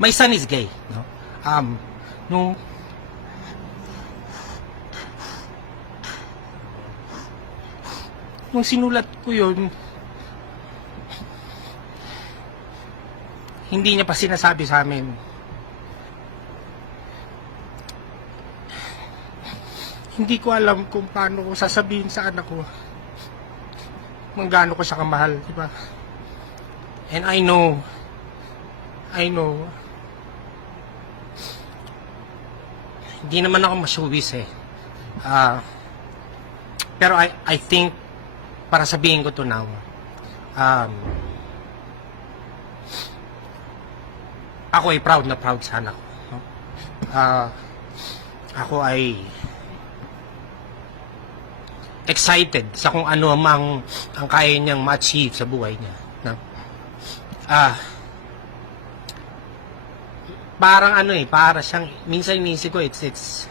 my son is gay. No? Um, nung nung sinulat ko yun, hindi niya pa sinasabi sa amin. Hindi ko alam kung paano ko sasabihin sa anak ko kung ko siya kamahal, di ba? And I know, I know, hindi naman ako masyuwis eh. Ah, pero I, I think, para sabihin ko to now, um, ako ay proud na proud sa anak ko. no? Ah, ako ay excited sa kung ano mang ang kaya niyang ma-achieve sa buhay niya. No? Ah, parang ano eh, para siyang, minsan inisip ko, it's, it's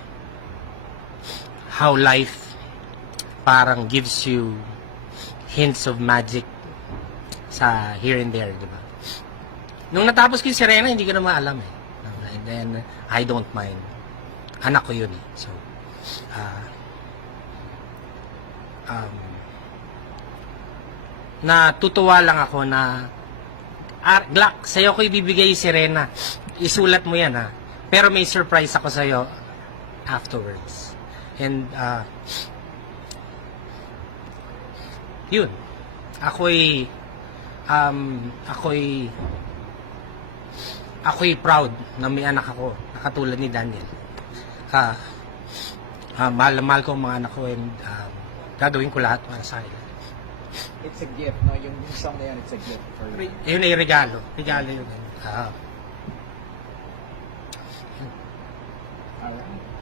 how life parang gives you hints of magic sa here and there, di ba? Nung natapos ko yung Sirena, hindi ko na maalam eh. And then, I don't mind. Anak ko yun eh. So, ah, um, natutuwa lang ako na ah, Glock, sa'yo ko ibibigay yung Sirena. Isulat mo yan ha. Pero may surprise ako sa'yo afterwards. And, uh, yun. Ako'y, um, ako'y, ako'y proud na may anak ako, na katulad ni Daniel. Ah, ah, mahal, na mahal ko ang mga anak ko and um, gagawin ko lahat para sa kanila. It's a gift, no? Yung, yung song na yan, it's a gift for you. Yun ay regalo. Regalo yun. Ah, Alright.